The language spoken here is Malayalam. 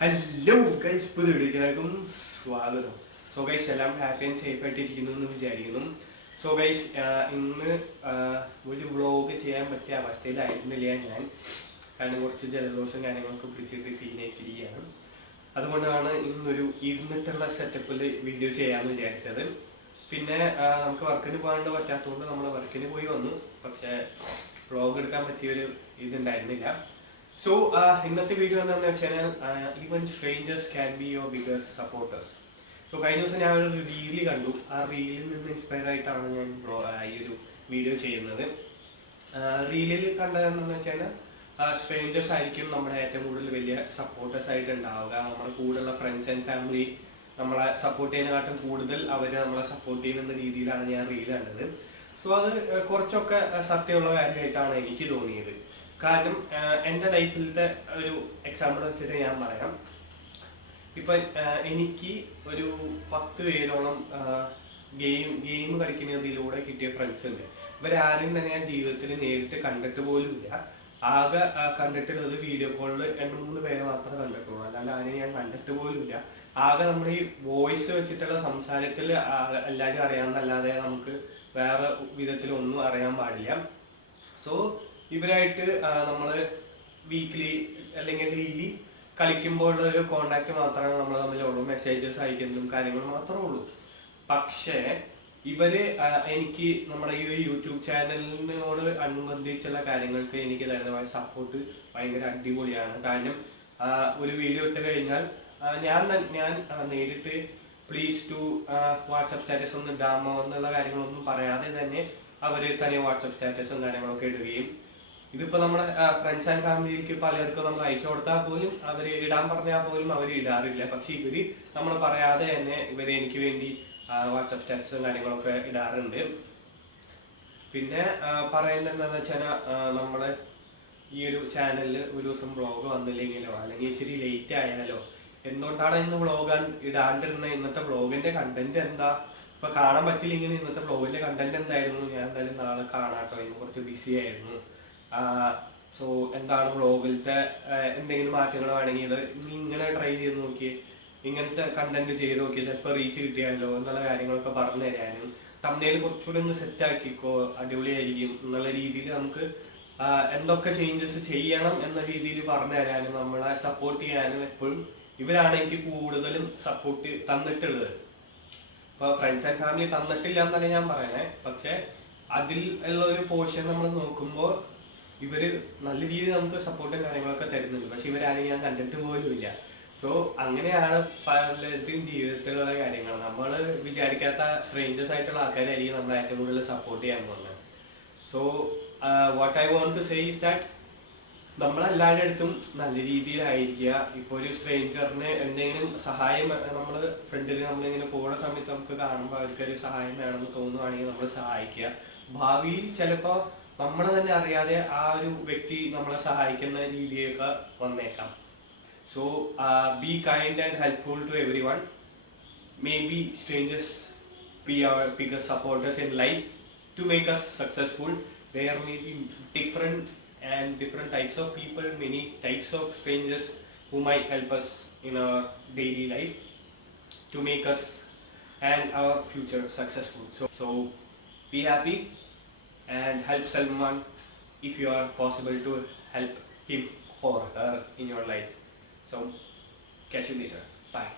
ഹലോ ഗൈസ്, പുതിയ വീഡിയോയിലേക്കും സ്വാഗതം. സോ ഗൈസ്, എല്ലാം ഹാപ്പി ആൻഡ് സേഫ് ആയിട്ടിരിക്കുന്നു എന്ന് വിചാരിക്കുന്നു. സോ ഗൈസ്, ഇന്ന് ഒരു വ്ളോഗ് ചെയ്യാൻ പറ്റിയ അവസ്ഥയിലായിരുന്നില്ല ഞാൻ. കാരണം കുറച്ച് ജലദോഷം കാര്യങ്ങളൊക്കെ പിടിച്ചിട്ട് സീനായിട്ടിരിക്കുകയാണ്. അതുകൊണ്ടാണ് ഇന്നൊരു ഇരുന്നിട്ടുള്ള സെറ്റപ്പിൽ വീഡിയോ ചെയ്യാമെന്ന് വിചാരിച്ചത്. പിന്നെ നമുക്ക് വർക്കിന് പോകാണ്ട് പറ്റാത്തതുകൊണ്ട് നമ്മൾ വർക്കിന് പോയി വന്നു. പക്ഷേ വ്ളോഗ് എടുക്കാൻ പറ്റിയൊരു ഇതുണ്ടായിരുന്നില്ല. സോ ഇന്നത്തെ വീഡിയോ എന്താണെന്ന് വെച്ചാൽ even strangers can be your biggest supporters. So കഴിഞ്ഞ ദിവസം ഞാൻ ഒരു റീല് കണ്ടു. ആ റീലിൽ നിന്ന് ഇൻസ്പയർ ആയിട്ടാണ് ഞാൻ ഈ ഒരു വീഡിയോ ചെയ്യുന്നത്. റീലിൽ കണ്ടതെന്ന് വെച്ചാൽ സ്ട്രേഞ്ചേഴ്സ് ആയിരിക്കും നമ്മുടെ ഏറ്റവും കൂടുതൽ വലിയ സപ്പോർട്ടേഴ്സ് ആയിട്ട് ഉണ്ടാവുക. നമ്മുടെ കൂടെയുള്ള ഫ്രണ്ട്സ് ആൻഡ് ഫാമിലി നമ്മളെ സപ്പോർട്ട് ചെയ്യുന്നതിനെക്കാട്ടും കൂടുതൽ അവർ നമ്മളെ സപ്പോർട്ട് ചെയ്യുന്ന രീതിയിലാണ് ഞാൻ റീൽ കണ്ടത്. സോ അത് കുറച്ചൊക്കെ സത്യമുള്ള കാര്യമായിട്ടാണ് എനിക്ക് തോന്നിയത്. കാരണം എൻ്റെ ലൈഫിലത്തെ ഒരു എക്സാമ്പിൾ വെച്ചിട്ട് ഞാൻ പറയാം. ഇപ്പം എനിക്ക് ഒരു 10 പേരോളം ഗെയിം കളിക്കുന്നതിലൂടെ കിട്ടിയ ഫ്രണ്ട്സ് ഉണ്ട്. ഇവരാരും തന്നെ ഞാൻ ജീവിതത്തിൽ നേരിട്ട് കണ്ടിട്ട് പോലും ഇല്ല. ആകെ കണ്ടിട്ടുള്ളത് വീഡിയോ കോളിൽ 2-3 പേരെ മാത്രമേ കണ്ടിട്ടുള്ളൂ. അല്ലാണ്ട് ആരെയും ഞാൻ കണ്ടിട്ട് പോലും ഇല്ല. ആകെ നമ്മുടെ ഈ വോയിസ് വെച്ചിട്ടുള്ള സംസാരത്തിൽ എല്ലാവരും അറിയാമെന്നല്ലാതെ നമുക്ക് വേറെ വിധത്തിൽ ഒന്നും അറിയാൻ പാടില്ല. സോ ഇവരായിട്ട് നമ്മൾ വീക്ക്ലി അല്ലെങ്കിൽ ഡെയിലി കളിക്കുമ്പോൾ ഒരു കോണ്ടാക്ട് മാത്രമേ നമ്മൾ തമ്മിലുള്ളൂ. മെസ്സേജസ് അയക്കുന്നതും കാര്യങ്ങളും മാത്രമേ ഉള്ളൂ. പക്ഷേ ഇവര് എനിക്ക് നമ്മുടെ ഈ ഒരു യൂട്യൂബ് ചാനലിനോട് അനുബന്ധിച്ചുള്ള കാര്യങ്ങൾക്ക് എനിക്ക് തരുന്ന സപ്പോർട്ട് ഭയങ്കര അടിപൊളിയാണ്. കാരണം ഒരു വീഡിയോ ഇട്ട് കഴിഞ്ഞാൽ ഞാൻ നേരിട്ട് പ്ലീസ് ടു വാട്സപ്പ് സ്റ്റാറ്റസ് ഒന്ന് ഇടാമോ എന്നുള്ള കാര്യങ്ങളൊന്നും പറയാതെ തന്നെ അവര് തന്നെ വാട്സപ്പ് സ്റ്റാറ്റസും കാര്യങ്ങളൊക്കെ ഇടുകയും, ഇതിപ്പോ നമ്മുടെ ഫ്രണ്ട്സ് ആൻഡ് ഫാമിലിക്ക് പലർക്കും നമ്മൾ അയച്ചു കൊടുത്താൽ പോലും അവര് ഇടാൻ പറഞ്ഞാൽ പോലും അവർ ഇടാറില്ല. പക്ഷെ ഇവര് നമ്മൾ പറയാതെ തന്നെ ഇവര് എനിക്ക് വേണ്ടി വാട്സപ്പ് സ്റ്റാറ്റസും കാര്യങ്ങളൊക്കെ ഇടാറുണ്ട്. പിന്നെ പറയേണ്ടത് എന്താണെന്ന് വെച്ചാൽ നമ്മള് ഈ ഒരു ചാനലിൽ ഒരു ദിവസം വ്ളോഗ് വന്നില്ലെങ്കിലോ അല്ലെങ്കിൽ ഇച്ചിരി ലേറ്റ് ആയാലോ എന്തുകൊണ്ടാണ് ഇന്ന് വ്ളോഗ് ഇടാണ്ടിരുന്നത്, ഇന്നത്തെ വ്ളോഗിന്റെ കണ്ടന്റ് എന്താ, ഇപ്പൊ കാണാൻ പറ്റില്ലെങ്കിൽ ഇന്നത്തെ വ്ളോഗിന്റെ കണ്ടന്റ് എന്തായിരുന്നു, ഞാൻ എന്തായാലും നാളെ കാണാട്ടോ, ഇന്ന് കുറച്ച് ബിസി ആയിരുന്നു. സോ എന്താണ് വ്ളോഗിലത്തെ എന്തെങ്കിലും മാറ്റങ്ങൾ വേണമെങ്കിൽ നീ ഇങ്ങനെ ട്രൈ ചെയ്ത് നോക്കിയേ, ഇങ്ങനത്തെ കണ്ടന്റ് ചെയ്ത് നോക്കിയാൽ ചിലപ്പോൾ റീച്ച് കിട്ടിയാലോ എന്നുള്ള കാര്യങ്ങളൊക്കെ പറഞ്ഞു തരാനും, തമ്മിൽ കുറച്ചുകൂടി ഒന്ന് സെറ്റ് ആക്കിക്കോ അടിപൊളിയായിരിക്കും എന്നുള്ള രീതിയിൽ നമുക്ക് എന്തൊക്കെ ചേഞ്ചസ് ചെയ്യണം എന്ന രീതിയിൽ പറഞ്ഞു തരാനും നമ്മളെ സപ്പോർട്ട് ചെയ്യാനും എപ്പോഴും ഇവരാണ് എനിക്ക് കൂടുതലും സപ്പോർട്ട് തന്നിട്ടുള്ളത്. ഇപ്പൊ ഫ്രണ്ട്സ് ആൻഡ് ഫാമിലി തന്നിട്ടില്ല എന്നല്ല ഞാൻ പറയണേ, പക്ഷെ അതിൽ ഉള്ള ഒരു പോർഷൻ നമ്മൾ നോക്കുമ്പോൾ ഇവര് നല്ല രീതിയിൽ നമുക്ക് സപ്പോർട്ടും കാര്യങ്ങളൊക്കെ തരുന്നുണ്ട്. പക്ഷെ ഇവരാരും ഞാൻ കണ്ടിട്ട് പോലും ഇല്ല. സോ അങ്ങനെയാണ് പലരുടെയും ജീവിതത്തിലുള്ള കാര്യങ്ങൾ. നമ്മൾ വിചാരിക്കാത്ത സ്ട്രേഞ്ചേഴ്സ് ആയിട്ടുള്ള ആൾക്കാരായിരിക്കും നമ്മളെ ഏറ്റവും കൂടുതൽ സപ്പോർട്ട് ചെയ്യാൻ പോകുന്നത്. So what I want to say is that നമ്മളെല്ലാവരുടെ അടുത്തും നല്ല രീതിയിലായിരിക്കുക. ഇപ്പോൾ ഒരു സ്ട്രേഞ്ചറിന് എന്തെങ്കിലും സഹായം നമ്മൾ ഫ്രണ്ടിൽ നമ്മളിങ്ങനെ പോകുന്ന സമയത്ത് നമുക്ക് കാണുമ്പോൾ അവർക്കൊരു സഹായം വേണമെന്ന് തോന്നുവാണെങ്കിൽ നമ്മൾ സഹായിക്കുക. ഭാവിയിൽ ചിലപ്പോൾ നമ്മളെ തന്നെ അറിയാതെ ആ ഒരു വ്യക്തി നമ്മളെ സഹായിക്കുന്ന രീതിയൊക്കെ വന്നേക്കാം. So be kind and helpful to everyone. May be strangers be our biggest supporters in life to make us successful. There may be different types of people, many types of strangers who might help us in our daily life to make us and our future successful. So be happy and help someone if you are possible to help him or her in your life. So catch you later. Bye.